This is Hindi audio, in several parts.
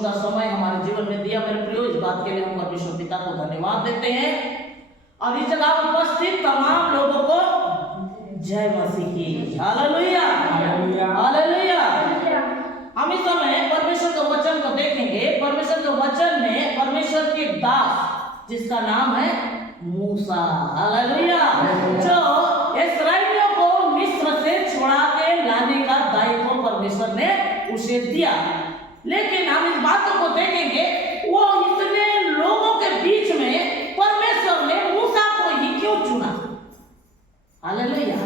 सुंदर समय हमारे जीवन में दिया मेरे प्रियो, इस बात के लिए हम परमेश्वर पिता को धन्यवाद देते हैं और इस जगह उपस्थित तमाम लोगों को जय मसीह की। Hallelujah hallelujah. हम इस समय परमेश्वर के वचन को देखेंगे। परमेश्वर के वचन में परमेश्वर के दास जिसका नाम है मूसा, हालेलुया, जो इस्राएलियों को मिस्र से छुड़ा के लाने का दायित्व परमेश्वर ने उसे दिया। लेकिन हम इस बातों को देखेंगे, वो इतने लोगों के बीच में परमेश्वर ने मूसा को ही क्यों चुना। हालेलुया।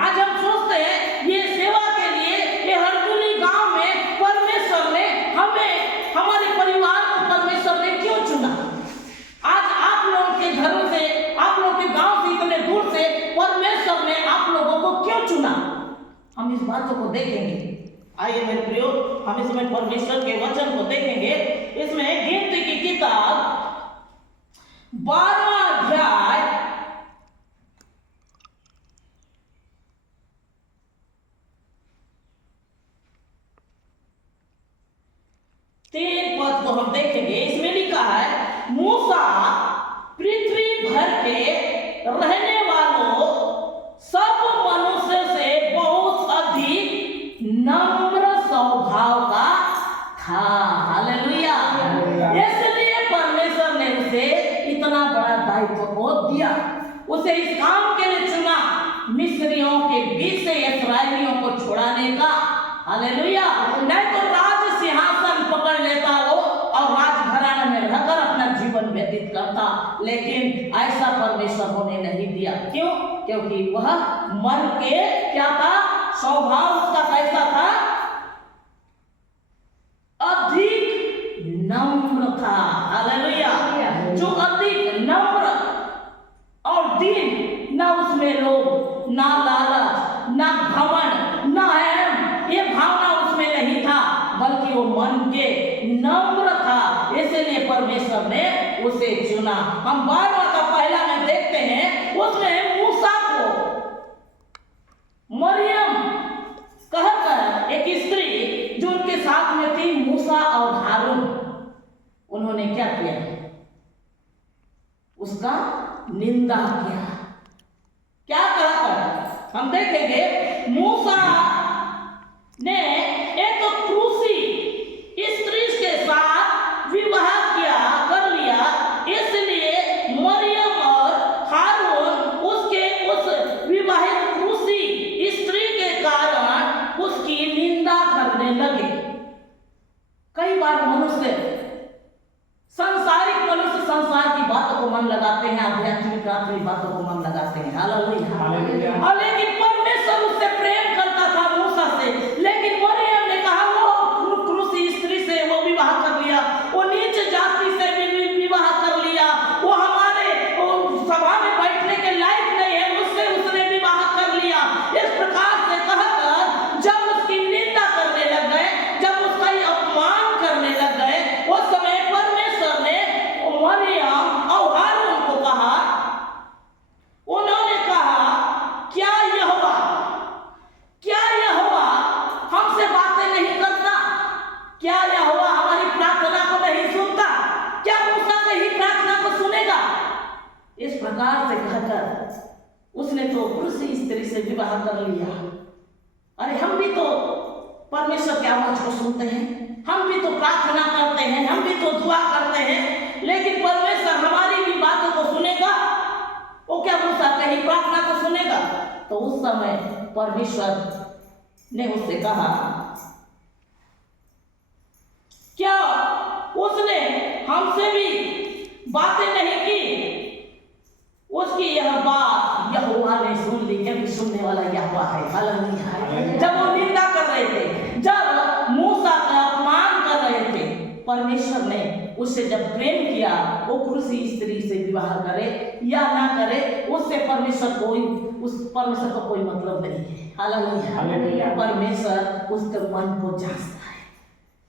आज हम सोचते हैं ये सेवा के लिए, ये हरदुली गांव में परमेश्वर ने हमें, हमारे परिवार को परमेश्वर ने क्यों चुना। आज आप लोगों के घरों से, आप लोगों के गांव से, इतने दूर से परमेश्वर ने आप लोगों को क्यों चुना, हम इस बातों को देखेंगे। आइए मेरे प्रियो, हम इसमें परमेश्वर के वचन को देखेंगे। इसमें गिनती की किताब 12वां अध्याय 3 पद को हम देखेंगे। इसमें लिखा है, मूसा पृथ्वी भर के रहने वालों सब मनुष्य से बहुत अधिक नम्र स्वभाव का था। हालेलुया। इसलिए परमेश्वर ने उसे इतना बड़ा दायित्व को दिया, उसे इस काम के लिए चुना, मिस्रियों के बीच से इस्राएलियों को छुड़ाने का। हालेलुया। नहीं तो राज सिंहासन पकड़ लेता वो और राजघराने में रहकर अपना जीवन व्यतीत करता, लेकिन ऐसा परमेश्वर होने नहीं दिया। क्यों? क्योंकि वह मन के क्या था, स्वभाव उसका कैसा था, अधिक नम्र था। हालेलुया। जो अधिक नम्र और दीन, ना उसमें लोभ, ना लालच, ना घमंड, ना अहम, ये भावना उसमें नहीं था, बल्कि वो मन के नम्र था। इसलिए परमेश्वर ने उसे चुना। हम 12वां का पहला में देखते हैं, उसमें मूसा को मरियम कहकर एक स्त्री जो उनके साथ में थी, मूसा और हारून, उन्होंने क्या किया, उसका निंदा किया। क्या कहकर हम देखेंगे, मूसा ने एक क्रूसी स्त्री के साथ विवाह किया, कर लिया। इसलिए मरियम और हारून उसके उस विवाहित क्रूसी स्त्री के कारण उसकी निंदा करने लगे। कई बार मनुष्य, सांसारिक मनुष्य संसार की बातों को मन लगाते हैं, आध्यात्मिक आत्मिक बातों को मन लगाते हैं। हालेलुया। और लेकिन परमेश्वर उससे प्रेम करता था, मूसा से। लेकिन मरियम ने कहा, वो क्रूसी स्त्री से वो विवाह कर लिया, वो नीच जाति से भी विवाह कर लिया, वो हमारे सभा में बैठने के लायक नहीं है, उससे उसने विवाह कर लिया। इस प्रकार से कहकर जब उसकी निंदा करने लग गए, जब उसका अपमान करने लग गए, उस समय परमेश्वर ने मरियम और हारून को कहा, उन्होंने कहा, क्या यहोवा हमसे बातें नहीं करता? क्या यहोवा हमारी प्रार्थना को नहीं सुनता? क्या मूसा की प्रार्थना को सुनेगा? इस प्रकार से कहकर उसने तो क्रूसी स्त्री से विवाह कर लिया। अरे हम भी तो परमेश्वर की आवाज को सुनते हैं, हम भी तो प्रार्थना करते हैं, हम भी तो दुआ करते हैं, लेकिन परमेश्वर हमारी भी बातों को सुनेगा? वो क्या मूसा की प्रार्थना को सुनेगा? तो उस समय परमेश्वर ने उससे कहा, क्या उसने हमसे भी बातें नहीं की? उसकी यह बात यहोवा ने सुन ली, क्योंकि सुनने वाला यहोवा है। हालेलुया। जब वो निंदा कर रहे थे, जब मूसा का अपमान कर रहे थे, परमेश्वर ने उससे जब प्रेम किया, वो क्रूसी स्त्री से विवाह करे या ना करे, उससे परमेश्वर को कोई मतलब नहीं है। हालेलुया। परमेश्वर उसके मन को जांचता है,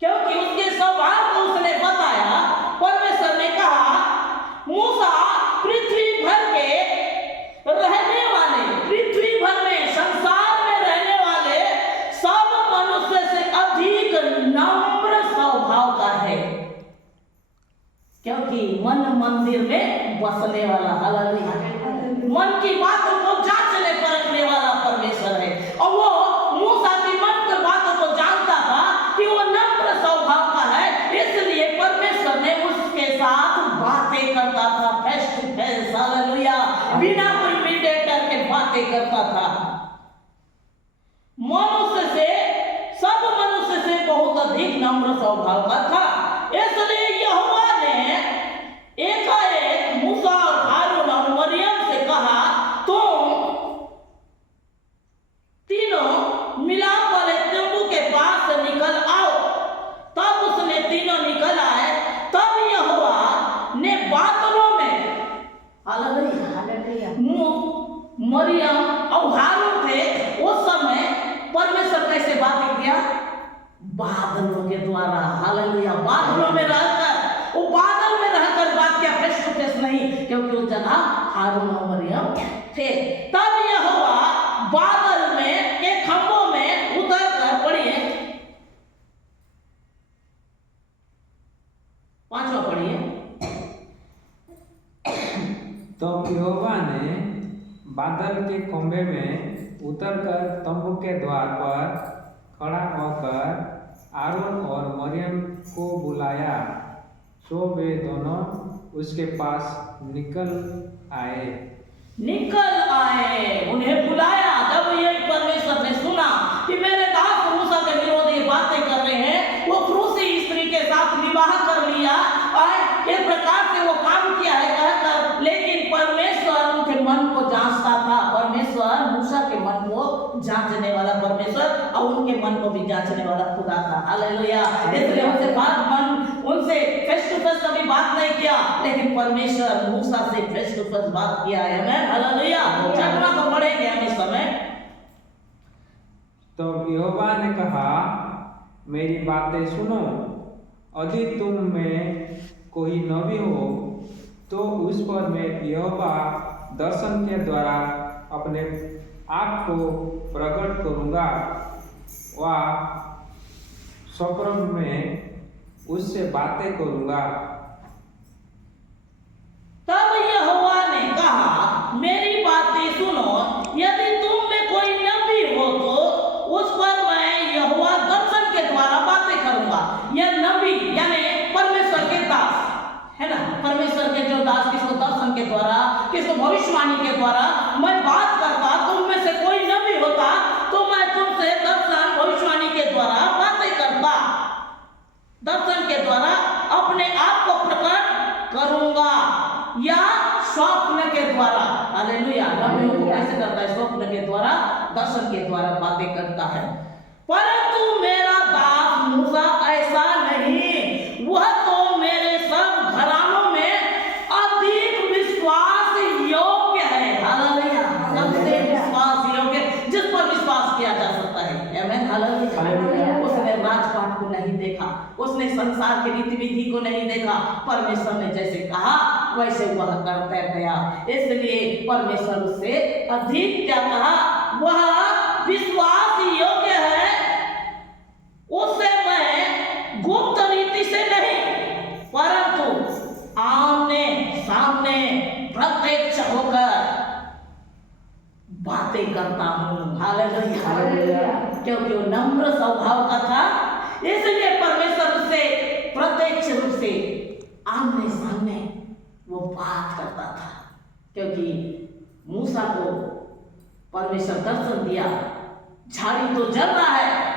क्योंकि उसके स्वभाव को उसने बताया। परमेश्वर ने कहा, मूसा पृथ्वी भर के रहने वाले, पृथ्वी भर में संसार में रहने वाले सब मनुष्य से अधिक नम्र स्वभाव का क्योंकि मन मंदिर में बसने वाला, हालेलुया, मन की बातों को जांचने परखने वाला परमेश्वर है। और वो मूसा की मन की बातों को जानता था कि वो नम्र स्वभाव का है, इसलिए परमेश्वर ने उसके साथ बातें करता था, फेस टू फेस, हालेलुया, बिना कोई मीडिएटर के बातें करता था। मनुष्य से, सब मनुष्य से बहुत अधिक नम्र स्वभाव का था। इसलिए यहोवा ने एकाएक मूसा और हारून और मरियम से कहा, तुम तीनों मिलाप वाले तंबू के पास से निकल आओ। तब उसने तीनों निकल आए। तब यहोवा ने बादलों में, हालेलुया, मरियम और हारून थे उस समय, परमेश्वर कैसे बातें किया? बादलों के द्वारा, हालेलुया, बादलों में रहकर, वो बादल में रहकर बात किया, फेस टू फेस नहीं, क्योंकि उस जगह हारून और मरियम थे। तब यहोवा बादल में के खंभों में उतर कर, पढ़िए 5वां पढ़िए। तो यहोवा ने बादल के खंभे में उतरकर तंबू के द्वार पर खड़ा होकर आरोन और मरियम को बुलाया, सो वे दोनों उसके पास निकल आए। उन्हें बुलाया। जब ये परमेश्वर ने सुना कि मेरे दास मूसा के विरोध ये बातें कर रहे हैं, वो क्रूसी स्त्री के साथ विवाह कर लिया और एक प्रकार से वो काम किया है कहकर, लेकिन परमेश्वर उनके मन को जांचता था। परमेश्वर मूसा के मन को जांचने वाला परमेश्वर और उनके मन को भी जांचने वाला खुदा था, हालेलुया। इसलिए उनसे फेस टू फेस कभी बात नहीं किया, लेकिन परमेश्वर मूसा से फेस टू फेस बात किया है, आमेन, हालेलुया। चलना तो पड़ेगा हम इस समय। तो यहोवा ने कहा, मेरी बातें सुनो, यदि तुम में कोई नबी हो तो उस पर मैं यहोवा दर्शन के द्वारा अपने आप को प्रकट करूंगा, वह स्वप्न में उससे बातें करूंगा। तब यहोवा ने कहा, मेरी बातें सुनो, यदि तुम में कोई नबी हो तो उस पर मैं यहोवा दर्शन के द्वारा बातें करूंगा। यह नबी यानी परमेश्वर के दास है ना, परमेश्वर के जो दास, किसको दर्शन के द्वारा, किसको भविष्यवाणी के द्वारा मैं बात करता। तुम में से कोई नबी होता तो मैं तुमसे दर्शन भविष्यवाणी के द्वारा बातें करता, दर्शन के द्वारा अपने आप को प्रकट करूंगा, या स्वप्न के द्वारा, हालेलुया। नबियों को कैसे करता है? स्वप्न के द्वारा, दर्शन के द्वारा बातें करता है। परंतु मेरा दास मूसा ऐसा नहीं, वह तो मेरे सब घरानों में अधिक विश्वास योग्य है, हालेलुया, सबसे विश्वास योग्य, जिस पर विश्वास किया जा सकता है, आमेन, हालेलुया। उसने राजपाट को नहीं देखा, उसने संसार के रीति विधि को नहीं देखा, परमेश्वर ने जैसे कहा वैसे वह करता गया। इसलिए परमेश्वर उससे अधिक क्या कहा? वह विश्वास योग्य है, उससे मैं गुप्त रीति से नहीं, परंतु आमने सामने प्रत्यक्ष होकर बातें करता हूँ, हालेलुया। क्योंकि वो नम्र स्वभाव का था, इसलिए परमेश्वर उससे प्रत्यक्ष रूप से आमने सामने वो बात करता था। क्योंकि मूसा को परमेश्वर दर्शन दिया, झाड़ी तो जल रहा है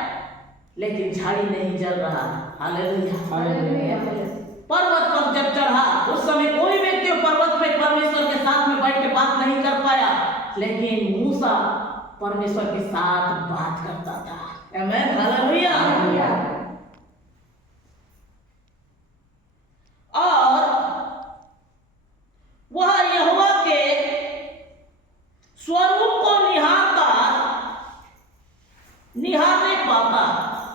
लेकिन झाड़ी नहीं जल रहा, हालेलुया। पर्वत पर जब चढ़ा उस समय कोई व्यक्ति पर्वत पे परमेश्वर के साथ में बैठ के बात नहीं कर पाया, लेकिन मूसा परमेश्वर के साथ बात करता था, आमेन, हालेलुया। और वह यहोवा के स्वरूप को निहारने पाता,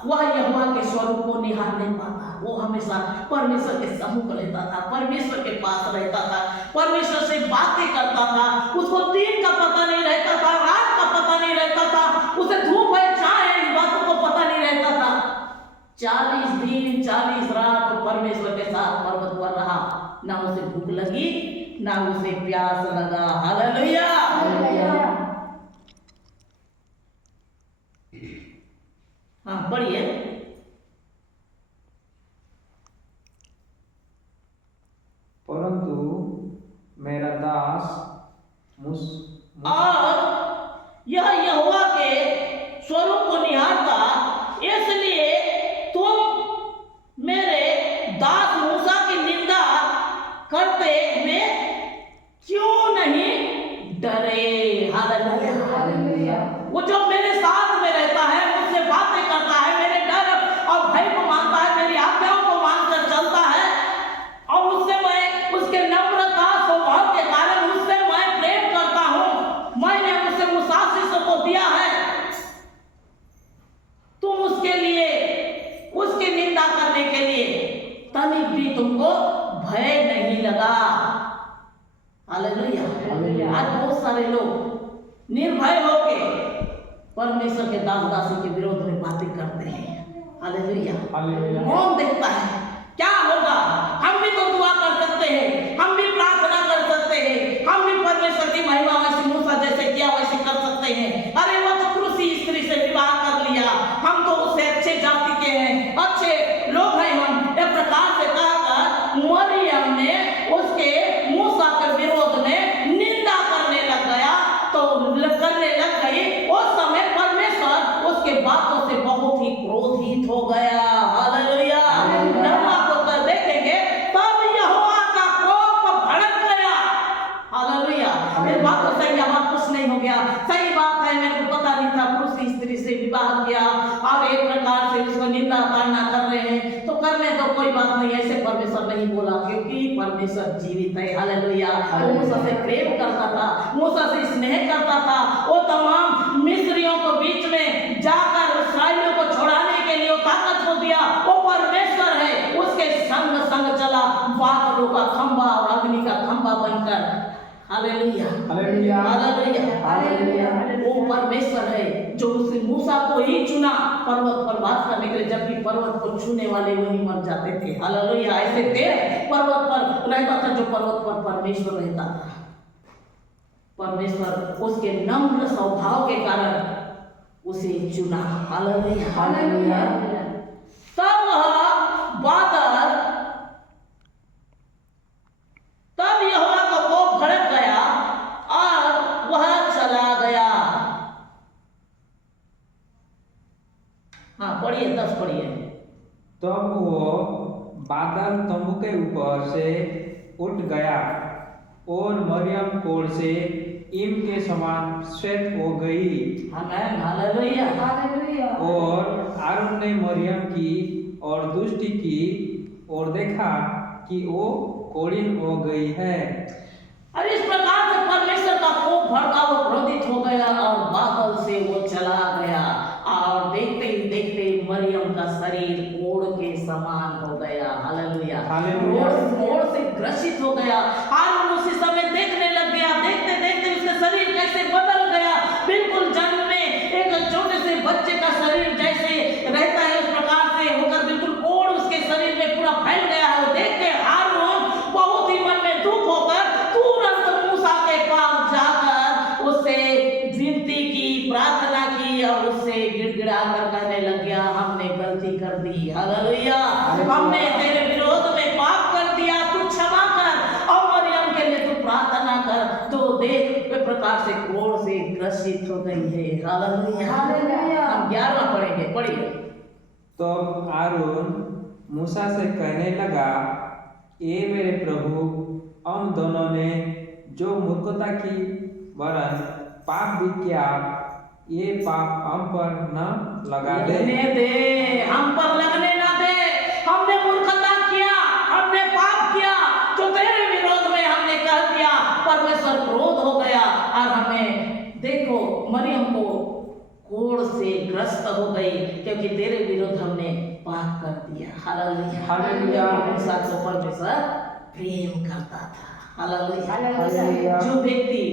वह यहोवा के स्वरूप को निहारने पाता। वो हमेशा परमेश्वर के सम्मुख रहता था, परमेश्वर के पास रहता था, परमेश्वर से बातें करता था। उसको दिन का पता नहीं रहता था, रात का पता नहीं रहता था, उसे धूप है छाँव है इस बातों को पता नहीं रहता था। 40 दिन 40 रात परमेश्वर के साथ पर्वत पर रहा। लगी ना उसे प्यास लगा। हालेलुया। हाँ पढ़िए। परंतु मेरा दास और यह यहोवा के स्वरूप को निहारता, इसलिए तुम मेरे दास मूसा की निंदा करते हुए क्यों नहीं डरे। हालेलुया। वो जो मेरे साथ में रहता है, मुझसे बातें करता है, मेरे डर और भय को मानता है, मेरी आज्ञाओं को मानकर चलता है, और उससे मैं उसके नम्रता स्वभाव के कारण उससे मैं प्रेम करता हूं। मैंने उसे उस आशीष को दिया है। तुम उसके लिए, उसकी निंदा करने के लिए तनिक भी तुमको भय नहीं लगा। हालेलुया। आज बहुत सारे लोग निर्भय होके परमेश्वर के दास दासी के विरोध में बातें करते हैं। हालेलुया। कौन देखता है क्या होगा? हम भी तो दुआ कर सकते हैं, हम भी प्रार्थना कर सकते हैं, हम भी परमेश्वर की महिमा वैसे मूसा जैसे किया वैसे कर सकते हैं। अरे वो तो क्रूसी स्त्री से विवाह कर लिया, हम तो उससे अच्छे जाति के हैं, अच्छे लोग हैं हम, एक प्रकार से कहकर मरियम ने उसके मूसा के विरोध में निंदा करने लग गया, तो करने लग गई। उस समय परमेश्वर उसके बातों से बहुत ही क्रोधित हो गया। हालेलुया। जब आप देखेंगे तब यहोवा का कोप भड़क गया। हालेलुया। इस बात को सही जवाब कुछ नहीं हो गया। सही बात है, मेरे को पता नहीं था, क्रूसी स्त्री से विवाह किया और एक प्रकार से उसको निंदा करना कर रहे हैं, तो करने तो कोई बात नहीं, ऐसे परमेश्वर नहीं बोला, क्योंकि परमेश्वर जीवित है। हालेलुया। वो मूसा से प्रेम करता था, मूसा से स्नेह करता था। वो तमाम मिस्रियों को बीच में जाकर इस्राएलियों को छुड़ाने के लिए ताकत को दिया। वो परमेश्वर है, उसके संग संग चला, बादलों का खंभा और अग्नि का खंभा बनकर। हालेलुया। हालेलुया। हालेलुया। वो परमेश्वर है जो उस मूसा को ही चुना पर्वत पर बात करने के लिए, जबकि पर्वत को छूने वाले वही मर जाते थे। हालेलुया। ऐसे देर पर्वत पर रहता था जो पर्वत पर परमेश्वर रहता था। परमेश्वर उसके नम्र स्वभाव के कारण उसे चुना। हालेलुया। तब बादल, तब यहोवा का कोप भड़क गया और वह चला गया। हाँ पढ़िए, 10 पढ़िए। तब वो बादल तंबू के ऊपर से उठ गया और मरियम कोढ़ से ईम के समान श्वेत हो गई। आमीन। हालेलुया। और आरोन ने मरियम की और दृष्टि की और देखा कि वो कोढ़िन हो गई है। और इस प्रकार से परमेश्वर का कोप भड़का, वो क्रोधित हो गया और बादल से वो चला गया, और देखते ही देखते मरियम का शरीर कोढ़ के समान हो गया। हालेलुया। कोढ़ से ग्रसित हो गया। हारून उसी समय देखने लग गया, देखते देखते उसका शरीर कैसे बदल गया। बिल्कुल जन्म में एक छोटे से बच्चे का शरीर जैसे रहता है, उस प्रकार से होकर बिल्कुल कोढ़ उसके शरीर में पूरा फैल गया है। वो देख के हारून बहुत ही मन में दुख होकर तुरंत मूसा के पास जाकर उससे विनती की, प्रार्थना की, और उससे गिड़गिड़ा कर कहने लग गया, हमने गलती कर दी। हालेलुया। हमने तेरे विरोध में पाप कर दिया, तू क्षमा कर, और मरियम के लिए तू प्रार्थना कर। तो देख किस प्रकार से कोढ़ से ग्रसित हो गई है। हालेलुया। हम 11वां पढ़ेंगे, पढ़िए। तो आरोन मूसा से कहने लगा, ये मेरे प्रभु, हम दोनों ने जो मूर्खता की वरन पाप भी किया, ये पाप हम पर न लगा दे। हम पर लगने ना दे। हमने मूर्खता किया, हमने पाप किया, जो तेरे विरोध में हमने कह दिया। परमेश्वर क्रोध हो गया और हमें, देखो मरियम को कोढ़ से ग्रस्त हो गई, क्योंकि तेरे विरोध हमने पाप कर दिया। हालेलुया। मूसा को परमेश्वर प्रेम करता था। हालेलुया। जो व्यक्ति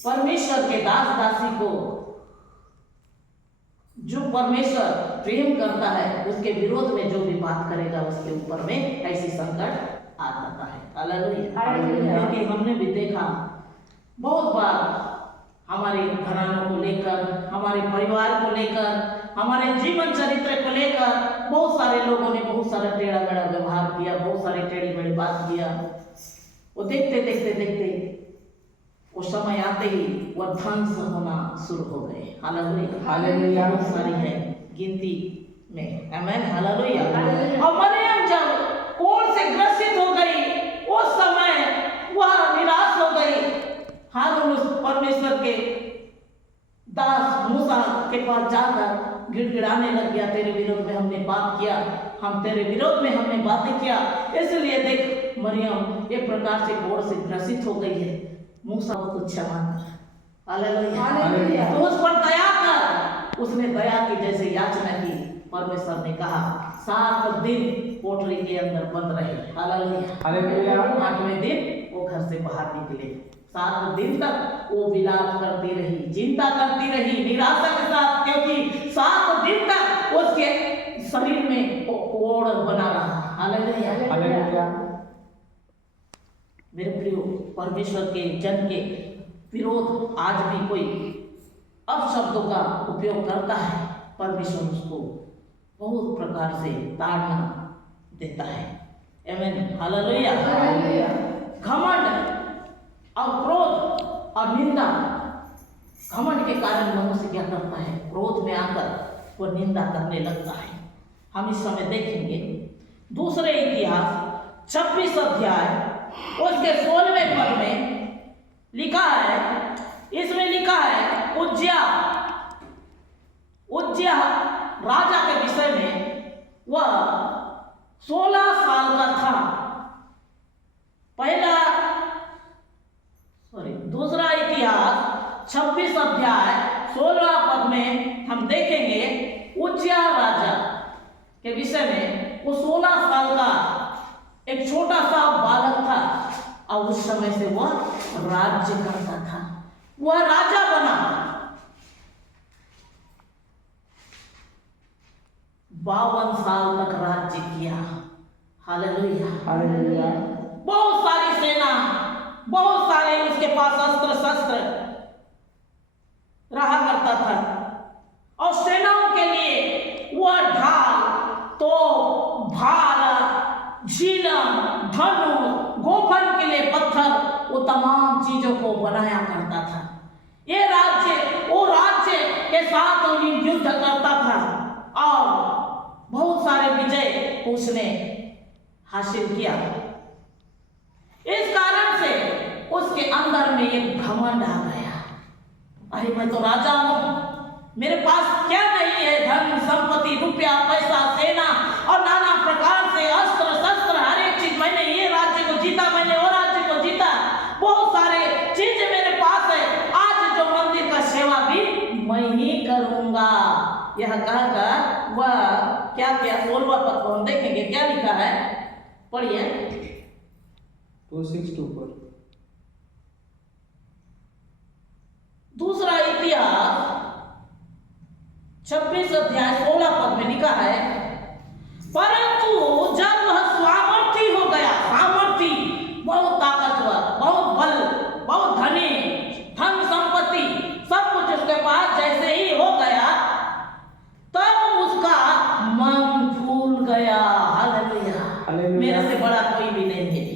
परमेश्वर के दास दासी को जो परमेश्वर प्रेम करता है उसके विरोध में जो भी बात करेगा उसके ऊपर में ऐसी संकट आ जाता है। हालेलुया। क्योंकि हमने भी देखा बहुत बार हमारे घरानों को लेकर, हमारे परिवार को लेकर, हमारे जीवन चरित्र को लेकर बहुत सारे लोगों ने बहुत सारा टेढ़ा मेढ़ा व्यवहार किया, बहुत सारी टेढ़ी मेढ़ी बात किया। वो देखते देखते देखते वो समय आते ही वह ध्वंस होना शुरू हो गए। हालेलुया। बहुत सारी है गिनती में। आमीन। हालेलुया। और मरियम जब कोढ़ से ग्रसित हो गई उस समय वह निराश हो गई। हारून उस परमेश्वर के दास मूसा के पास जाकर गिड़गिड़ाने लग गया, तेरे विरोध में हमने पाप किया, हम तेरे विरोध में हमने बातें किया, इसलिए देख मरियम एक प्रकार से कोढ़ से ग्रसित हो गई है। मूसा को क्षमा कर। हालेलुया। तो उस पर दया कर। उसने दया की जैसे याचना की, परमेश्वर ने कहा 7 दिन कोठरी के अंदर बंद रहे। हालेलुया। 8वें दिन वो घर से बाहर निकले। 7 दिन तक वो विलाप करती रही, चिंता करती रही, निराशा के साथ, क्योंकि 7 दिन तक उसके शरीर में कोढ़ बना रहा। हालेलुया। मेरे प्रिय, परमेश्वर के जन के विरोध आज भी कोई अपशब्दों का उपयोग करता है, परमेश्वर उसको बहुत प्रकार से ताड़ना देता है। आमीन। हालेलुया। घमंड और क्रोध और निंदा, घमंड के कारण मनुष्य क्या करता है, क्रोध में आकर वो निंदा करने लगता है। हम इस समय देखेंगे दूसरे इतिहास 26 अध्याय उसके 16वें पद में लिखा है, इसमें लिखा है उज्जिया राजा के विषय में। वह 16 साल का था। दूसरा इतिहास 26 अध्याय 16 पद में हम देखेंगे उज्जिया राजा के विषय में। वो 16 साल का एक छोटा सा बालक था और उस समय से वह राज्य करता था, वह राजा बना। 52 साल तक राज्य किया। हालेलुया। बहुत सारी सेना, बहुत सारे उसके पास अस्त्र शस्त्र रहा करता था और सेनाओं के लिए वह ढाल, तोप, भाला, झीलम, धनुष, गोफन के लिए पत्थर, वो तमाम चीजों को बनाया करता था। ये राज्य वो राज्य के साथ युद्ध करता था और बहुत सारे विजय उसने हासिल किया। इस कारण से उसके अंदर में एक घमंड आ गया, अरे मैं तो राजा हूं, मेरे पास क्या नहीं है, धन संपत्ति, रुपया, पैसा, सेना और नाना प्रकार से अस्त्र शस्त्र, हर एक चीज, मैंने ये राज्य को जीता, मैंने वो राज्य को जीता, बहुत सारे चीज मेरे पास है। आज जो मंदिर का सेवा भी मैं ही करूंगा, यह कहकर वह क्या क्या 16वां पद को हम देखेंगे क्या लिखा है, पढ़िए 262 पर। दूसरा इतिहास 26 अध्याय 16 पद में लिखा है, परंतु जब वह सामर्थी हो गया, सामर्थी, बहुत ताकतवर, बहुत बल, बहुत धनी, धन संपत्ति सब कुछ उसके पास जैसे ही हो गया, तब उसका मन फूल गया। हालेलुया। मेरे से बड़ा कोई भी नहीं है।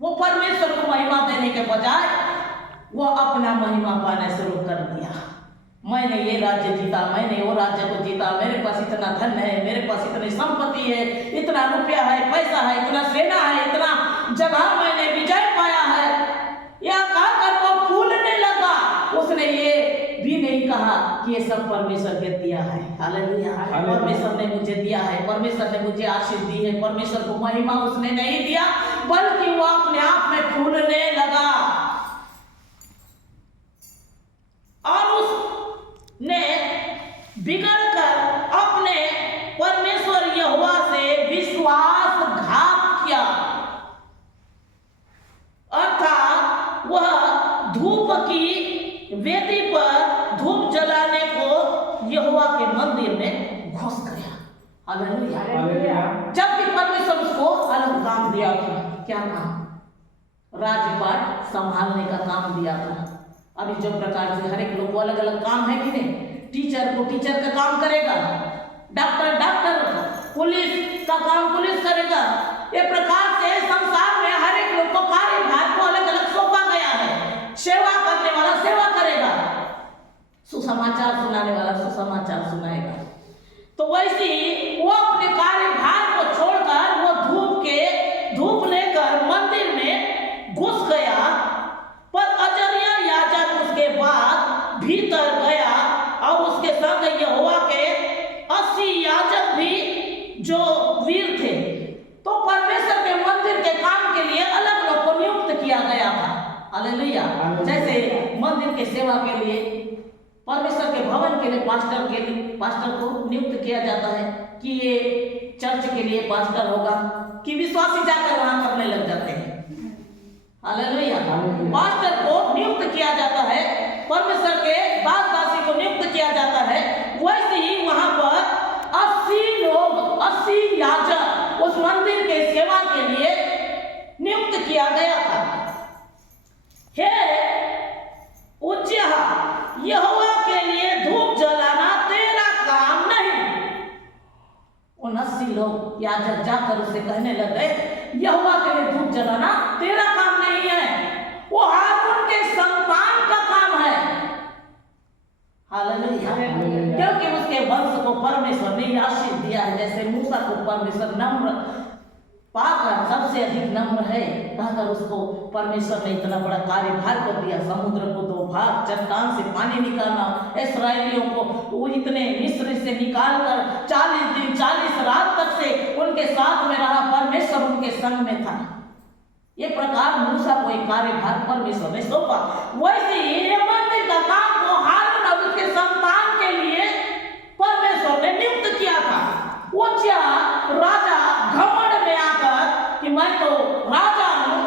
वो परमेश्वर को महिमा देने के बजाय वो अपना महिमा पाने शुरू कर दिया। मैंने ये राज्य जीता, मैंने वो राज्य को जीता, मेरे पास इतना धन है, मेरे पास इतनी संपत्ति है, इतना रुपया है, पैसा है, इतना सेना है, इतना जगह मैंने विजय पाया है, यह कहकर वो फूलने लगा। उसने ये भी नहीं कहा कि ये सब परमेश्वर ने दिया है। हालेलुया। परमेश्वर ने मुझे दिया है, परमेश्वर ने मुझे आशीष दी है, परमेश्वर को महिमा उसने नहीं दिया, बल्कि वो अपने आप में फूलने लगा और उसने बिगड़कर अपने परमेश्वर यहोवा से विश्वासघात किया, अर्थात वह धूप की वेदी पर धूप जलाने को यहोवा के मंदिर में घुस गया। हालेलुया। हालेलुया। जबकि परमेश्वर उसको अलग काम दिया था। क्या काम? राजपाट संभालने का काम दिया था। अभी जो प्रकार से हर एक लोग को अलग अलग काम है कि नहीं? टीचर को टीचर का काम करेगा, डॉक्टर डॉक्टर, पुलिस का काम पुलिस करेगा। ये प्रकार से संसार में हर एक लोग को कार्यभार को अलग अलग सौंपा गया है। सेवा करने वाला सेवा करेगा, सुसमाचार सुनाने वाला सुसमाचार सुनाएगा। तो वैसे ही वो अपने कार्यभार को छोड़कर वो धूप लेकर मंदिर में घुस गया। पर अजरिया याजक उसके बाद भीतर गया और उसके संग यहोवा के 80 याजक भी जो वीर थे। तो परमेश्वर के मंदिर के काम के लिए अलग लोग को नियुक्त किया गया था। हालेलुया। जैसे मंदिर के सेवा के लिए, परमेश्वर के भवन के लिए पास्टर को नियुक्त किया जाता है कि ये चर्च के लिए पास्टर होगा, कि विश्वासी जाकर वहां करने लग जाते हैं। हालेलुया। पास्टर को नियुक्त किया जाता है, परमेश्वर के दास दासी को नियुक्त किया जाता है। वैसे ही वहां पर 80 लोग, 80 याजक उस मंदिर के सेवा के लिए नियुक्त किया गया था। हे उज्जियाह, यहोवा के लिए धूप जलाना तेरा काम नहीं। उन 80 लोग याजक जाकर उसे कहने लगे, यहोवा के लिए धूप जलाना तेरा काम नहीं है, वो हारून के संतान का काम है। हालेलुया। क्योंकि उसके वंश को परमेश्वर ने आशीष दिया है। जैसे मूसा को परमेश्वर नम्र पाकर सबसे अधिक नम्र है कहकर उसको परमेश्वर ने इतना बड़ा कार्यभार को दिया। समुद्र को 2 भाग, चट्टान से पानी निकालना, इस्राएलियों को वो इतने मिस्र से निकालकर 40 दिन 40 रात तक से उनके साथ में रहा, परमेश्वर उनके संग में था। ये प्रकार मूसा को एक कार्यभार परमेश्वर ने सौंपा। वैसे ही मंदिर का काम को हारून और उसके संतान के लिए परमेश्वर ने नियुक्त किया था। उज्जियाह राजा घमंड में आकर कि मैं तो राजा हूं,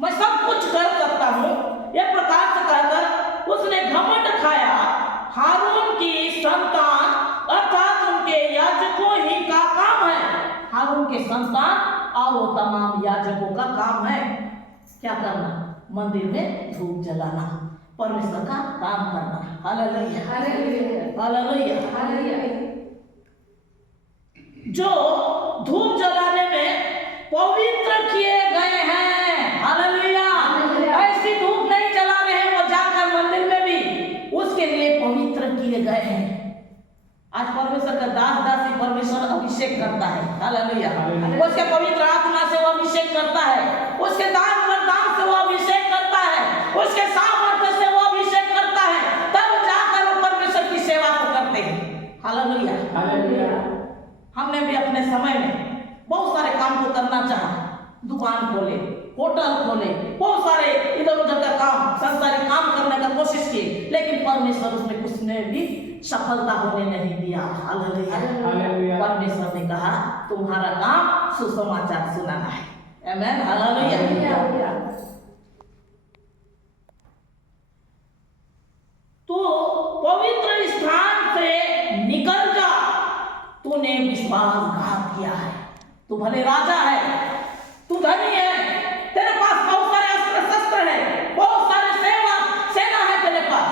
मैं सब कुछ कर सकता हूं, यह प्रकार से कहकर उसने घमंड खाया। हारून की संतान अर्थात उनके याजकों ही का काम है। हारून के संतान और वो तमाम याजकों का काम है क्या करना? मंदिर में धूप जलाना, परमेश्वर का काम करना। हालेलुया। हालेलुया। हालेलुया। जो धूप जलाने में पवित्र किए गए हैं। हालेलुया। ऐसी धूप नहीं जला रहे हैं वो जाकर मंदिर में भी, उसके लिए पवित्र किए गए हैं। आज परमेश्वर का दास दासी परमेश्वर अभिषेक करता है। हालेलुया। उसके पवित्र आत्मा से वो अभिषेक करता है, उसके दान वरदान से वो अभिषेक करता है, उसके सामर्थ्य से वो अभिषेक करता है, तब जाकर वो परमेश्वर की सेवा को करते हैं। हालेलुया। हालेलुया। हमने भी अपने समय में बहुत सारे काम को करना चाहा, दुकान खोले, होटल खोले, बहुत सारे इधर उधर का काम, संसारिक काम करने का कोशिश की, लेकिन परमेश्वर उसमें कुछ ने भी सफलता होने नहीं दिया। हालेलुया। परमेश्वर ने कहा तुम्हारा काम सुसमाचार सुनाना है। आमेन। हालेलुया। तो पवित्र स्थान से निकल जा, तूने विश्वासघात किया है। तू भले राजा है, तू धनी है, तेरे पास बहुत सारे अस्त्र शस्त्र है, बहुत सारे सेना है तेरे पास,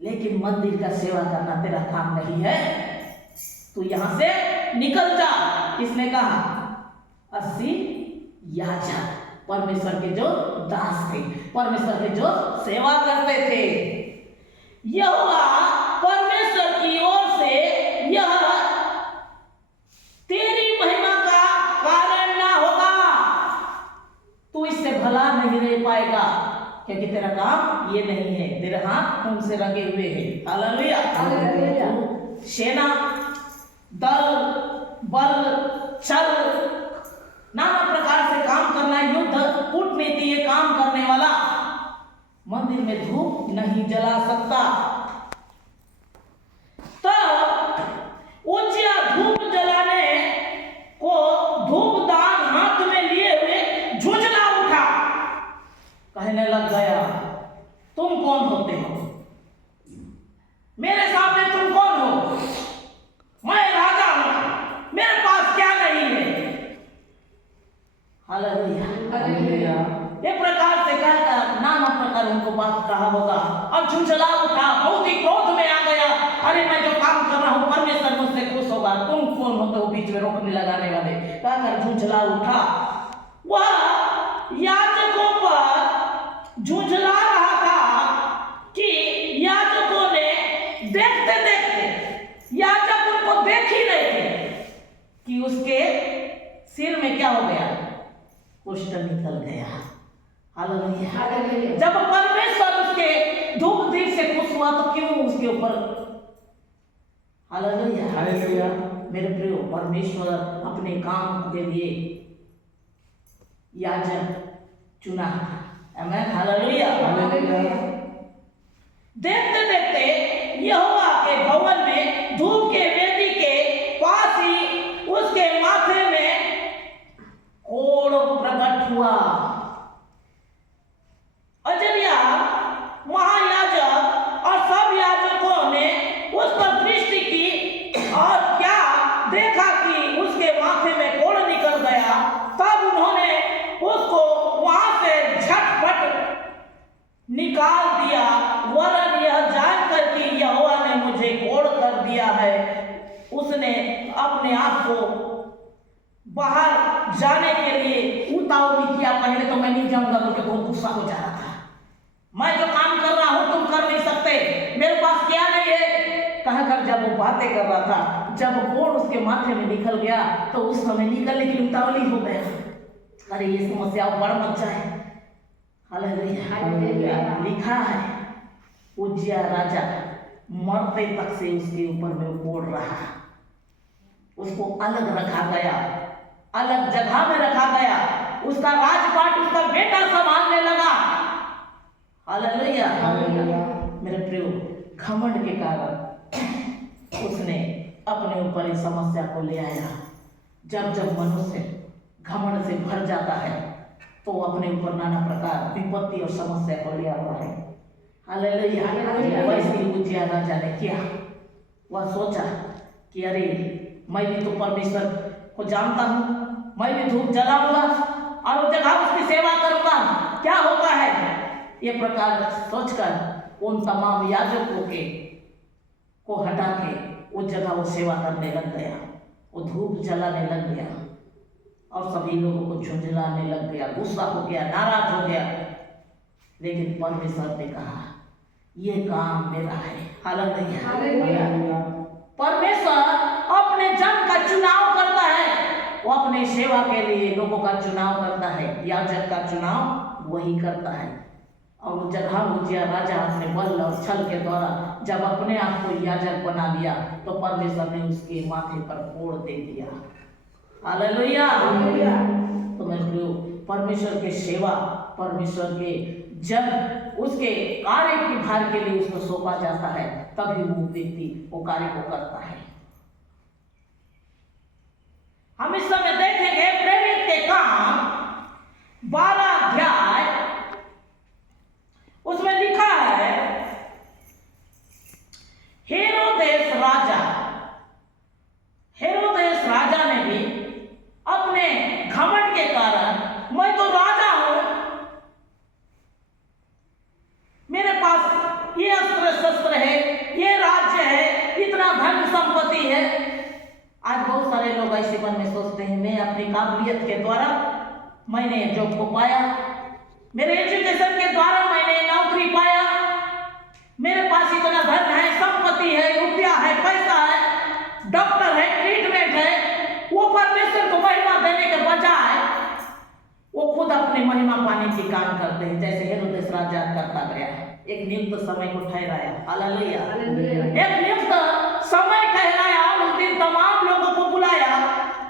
लेकिन मंदिर का सेवा करना तेरा काम नहीं है। तू यहां से निकल जा। किसने कहा? 80 याजक, परमेश्वर के जो दास थे, परमेश्वर के जो सेवा करते थे। यहोवा परमेश्वर की ओर से यह तेरी महिमा का कारण ना होगा, तू इससे भला नहीं रह पाएगा, क्योंकि तेरा काम ये नहीं है, तेरे हाथ खून से रंगे हुए हैं। हालेलुया। हालेलुया। सेना, दल, बल, छल, नाना प्रकार से काम करना, युद्ध, कूटनीति, ये काम करने वाला मंदिर में धूप नहीं जला सकता। तो उज्जियाह धूप जलाने को धूप दान हाथ में लिए हुए झुंझला उठा, कहने लग गया तुम कौन होते हो? मेरे सामने तुम कौन हो? हालेलुया। हालेलुया। एक प्रकार से कहकर नाना प्रकार उनको बात कहा होगा और झुंझला उठा, बहुत ही क्रोध में आ गया। अरे मैं जो काम कर रहा हूँ परमेश्वर मुझसे खुश होगा, तुम कौन होते हो बीच में रोकने लगाने वाले, कहकर झुंझला उठा। वह याजकों पर झुंझला रहा था कि याजकों ने देखते देखते, याजक उनको देख ही रहे थे कि उसके सिर में क्या हो गया, कुष्ठ निकल गया। हालेलुया। जब परमेश्वर उसके धूप दीप से खुश हुआ तो क्यों उसके ऊपर, हालेलुया हालेलुया। मेरे प्रियो, परमेश्वर अपने काम के लिए याजक चुना। आमीन। हालेलुया। देखते देखते यहोवा के भवन में धूप के वेदी के पास ही उसके माथे में कोढ़ प्रकट हुआ। अजरिया महायाजक और सब याजकों ने उस पर दृष्टि की और क्या देखा कि उसके माथे में कोढ़ निकल गया। तब उन्होंने उसको वहां से झटपट निकाल दिया, वरन यह जानकर कि यहोवा ने मुझे कोढ़ कर दिया है, उसने अपने आप को बाहर जाने के लिए उतावली किया। पहले तो मैं नहीं जाऊंगा क्योंकि बहुत गुस्सा हो जा रहा था, मैं जो काम कर रहा हूं तुम कर नहीं सकते, मेरे पास क्या नहीं है, कहकर जब वो बातें कर रहा था, जब कोढ़ उसके माथे में निकल गया तो उस समय निकलने की उतावली हो गया। अरे ये समस्या बढ़ मत जाए। हालेलुया। लिखा है उज्जिया राजा मरते तक से उसके ऊपर में कोढ़ रहा, उसको अलग रखा गया, अलग जगह में रखा गया, उसका राजपाट उसका बेटा संभालने लगा। हालेलुया। मेरे प्रियो, घमंड के कारण उसने अपने ऊपर इस समस्या को ले आया। जब मनुष्य घमंड से भर जाता है तो अपने ऊपर नाना प्रकार विपत्ति और समस्या को ले आता है। हालेलुया। वैसे उज्जिया राजा ने किया, वह सोचा कि अरे मैं भी तो परमेश्वर को जानता हूँ, मैं भी धूप जलाऊंगा और उस जगह उसकी सेवा करूंगा, क्या होता है, ये प्रकार सोचकर उन तमाम याजकों को हटा के उस जगह वो सेवा करने लग गया, वो धूप जलाने लग गया और सभी लोगों को झुंझलाने लग गया, गुस्सा हो गया, नाराज हो गया। लेकिन परमेश्वर ने कहा ये काम मेरा है। हालेलुया। परमेश्वर अपने जन का चुनाव करता है, वो अपने सेवा के लिए लोगों का चुनाव करता है, याजक का चुनाव वही करता है। और वो जगह उज्जिया राजा अपने बल और छल के द्वारा जब अपने आप को याजक बना लिया तो परमेश्वर ने उसके माथे पर कोढ़ दे दिया। हालेलुया। तो मैं परमेश्वर के सेवा, परमेश्वर के जब उसके कार्य की भार के लिए उसको सौंपा जाता है तभी वो व्यक्ति वो कार्य को करता है। हम इस समय देखेंगे प्रेरित के काम 12 अध्याय, उसमें लिखा है हेरोदेस राजा ने भी अपने घमंड के कारण, मैं तो राजा हूं, मेरे पास ये अस्त्र शस्त्र है, ये राज्य है, इतना धन संपत्ति है। आज बहुत सारे लोग ऐसे मन में सोचते हैं मैं अपनी काबिलियत के द्वारा मैंने जॉब को पाया, मेरे एजुकेशन के द्वारा मैंने नौकरी पाया, मेरे पास इतना धन है, संपत्ति है, रुपया है, पैसा है, डॉक्टर है, ट्रीटमेंट है। वो परमेश्वर को महिमा देने के बजाय वो खुद अपने महिमा पाने की काम करते हैं, जैसे हेरोदेस राजा करता गया। एक नियुक्त समय को ठहराया। हालेलुया। एक नियुक्त समय ठहराया, उस दिन तमाम लोगों को बुलाया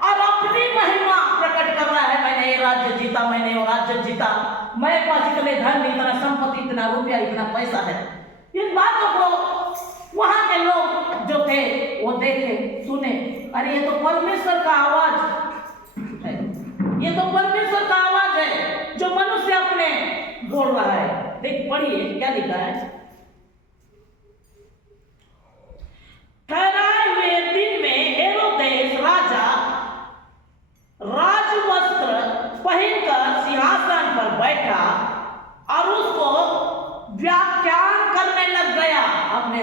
और अपनी महिमा प्रकट कर रहा है, मैंने ये राज्य जीता, मैंने वो राज्य जीता, मेरे पास इतने धन, इतना संपत्ति, इतना रुपया, इतना पैसा है। इन बातों को वहां के लोग जो थे वो देखे, सुने, अरे ये तो परमेश्वर का आवाज है, ये तो परमेश्वर का आवाज है जो मनुष्य अपने बोल रहा है। देख पढ़िए क्या लिखा है। ठहराए हुए दिन में हेरोदेस राजा राजवस्त्र पहन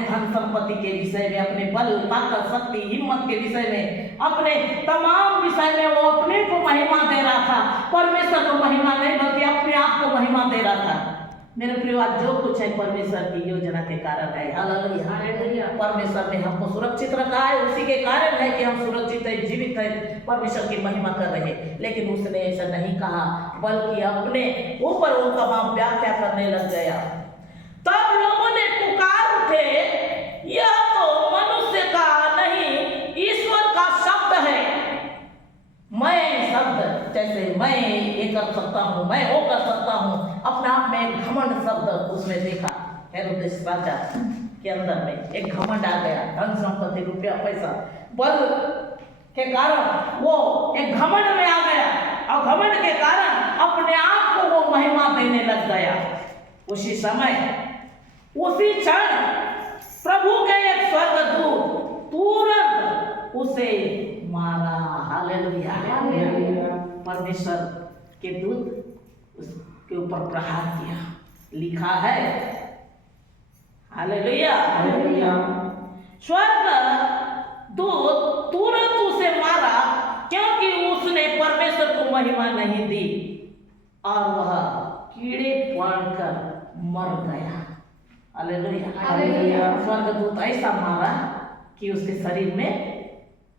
धन संपत्ति के विषय में, अपने बल ताकत शक्ति हिम्मत के विषय में, अपने तमाम विषय में वो अपने को महिमा दे रहा था, परमेश्वर को महिमा नहीं बल्कि अपने आप को महिमा दे रहा था। मेरे प्रिय, जो कुछ है परमेश्वर की योजना के कारण है। हालेलुया। परमेश्वर ने हमको सुरक्षित रखा है, उसी के कारण है कि हम सुरक्षित है, जीवित है, परमेश्वर की महिमा कर रहे हैं। लेकिन उसने ऐसा नहीं कहा, बल्कि अपने ऊपर वो तमाम व्याख्या करने लग गया। तब लोगों ने पुकार उठे, यह तो मनुष्य का नहीं ईश्वर का शब्द है। मैं शब्द, जैसे मैं ये कर सकता हूँ, मैं वो कर सकता हूँ, अपने आप में एक घमंड शब्द उसमें देखा। हेरोदेस राजा के अंदर में एक घमंड आ गया, धन संपत्ति रुपया पैसा बल के कारण वो एक घमंड में आ गया, और घमंड के कारण अपने आप को वो महिमा देने लग गया। उसी समय उसी क्षण प्रभु के एक स्वर्गदूत तुरंत उसे मारा। हालेलुया। परमेश्वर के दूत उसके ऊपर प्रहार किया। लिखा है, हालेलुया, स्वर्ग दूत तुरंत उसे मारा, क्योंकि उसने परमेश्वर को महिमा नहीं दी और वह कीड़े पड़कर मर गया। हालेलुया। स्वर्गदूत ऐसा मारा कि उसके शरीर में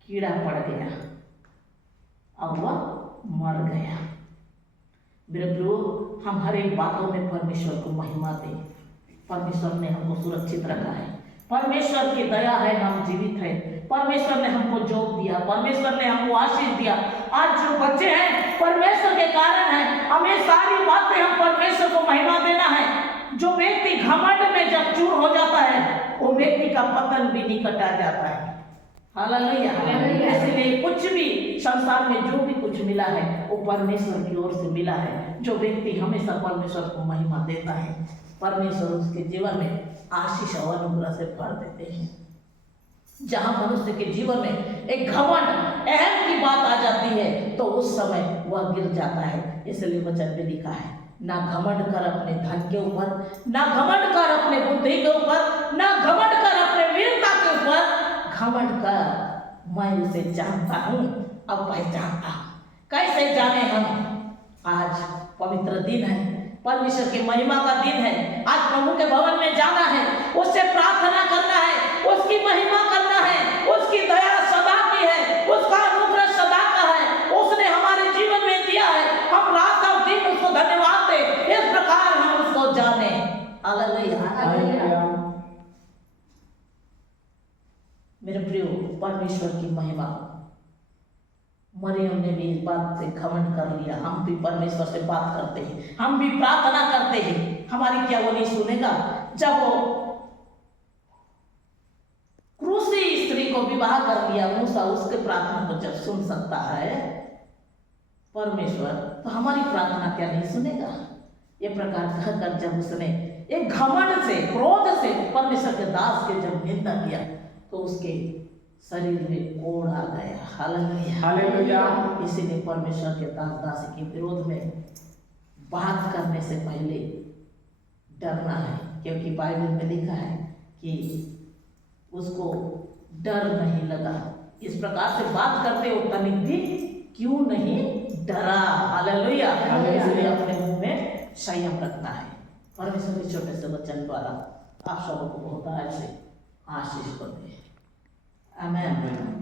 कीड़ा पड़ गया और वह मर गया। मेरे प्रभु, हम हर एक बातों में परमेश्वर को महिमा दें। परमेश्वर ने हमको सुरक्षित रखा है, परमेश्वर की दया है, हम जीवित हैं, परमेश्वर ने हमको जॉब दिया, परमेश्वर ने हमको आशीष दिया। आज जो बच्चे हैं परमेश्वर के कारण है। हमें सारी बातें हम परमेश्वर को महिमा देना है। जो व्यक्ति घमंड में जब चूर हो जाता है, वो व्यक्ति का पतन भी निकट आ जाता है। हालेलुया। इसलिए कुछ भी संसार में जो भी कुछ मिला है वो परमेश्वर की ओर से मिला है। जो व्यक्ति हमेशा परमेश्वर को महिमा देता है, परमेश्वर उसके जीवन में आशीष और अनुग्रह से भर देते हैं। जहाँ मनुष्य के जीवन में एक घमंड अहम की बात आ जाती है तो उस समय वह गिर जाता है। इसलिए वचन में लिखा है, ना घमंड कर अपने धन के ऊपर, ना घमंड कर अपने बुद्धि के ऊपर, ना घमंड कर अपने वीरता के ऊपर, घमंड कर मैं उसे जानता हूँ अब पहचानता हूँ। कैसे जाने हम? आज पवित्र दिन है, परमेश्वर की महिमा का दिन है। आज प्रभु के भवन में जाना है, उससे प्रार्थना करना है, उसकी महिमा करना है। उसकी दया सदा की है, उसका अनुग्रह सदा का है, उसने हमारे जीवन में दिया है। हम रात और दिन उसको धन्यवाद दें, इस प्रकार हम उसको जाने। हालेलुया। मेरे प्रियो, परमेश्वर की महिमा। मरियम ने भी इस बात से घमंड कर लिया। हम भी परमेश्वर से बात करते हैं, हम भी प्रार्थना करते हैं, हमारी क्या वो नहीं सुनेगा? जब वो क्रूसी स्त्री को विवाह कर लिया मूसा, उसके प्रार्थना को जब सुन सकता है परमेश्वर, तो हमारी प्रार्थना क्या नहीं सुनेगा? ये प्रकार कहकर जब उसने एक घमंड से, क्रोध से परमेश्वर के दास के जब निंदा किया तो उसके शरीर में कोढ़ आ गया। हालेलुया। इसीलिए परमेश्वर के दास दासी के विरोध में बात करने से पहले डरना है, क्योंकि बाइबल में लिखा है कि उसको डर नहीं लगा। इस प्रकार से बात करते हो तनिक भी क्यों नहीं डरा? हालेलुया। इसलिए अपने मुंह में संयम रखना है। परमेश्वर के छोटे से वचन द्वारा आप सबको बहुत ऐसे आशीष को दे। आमीन।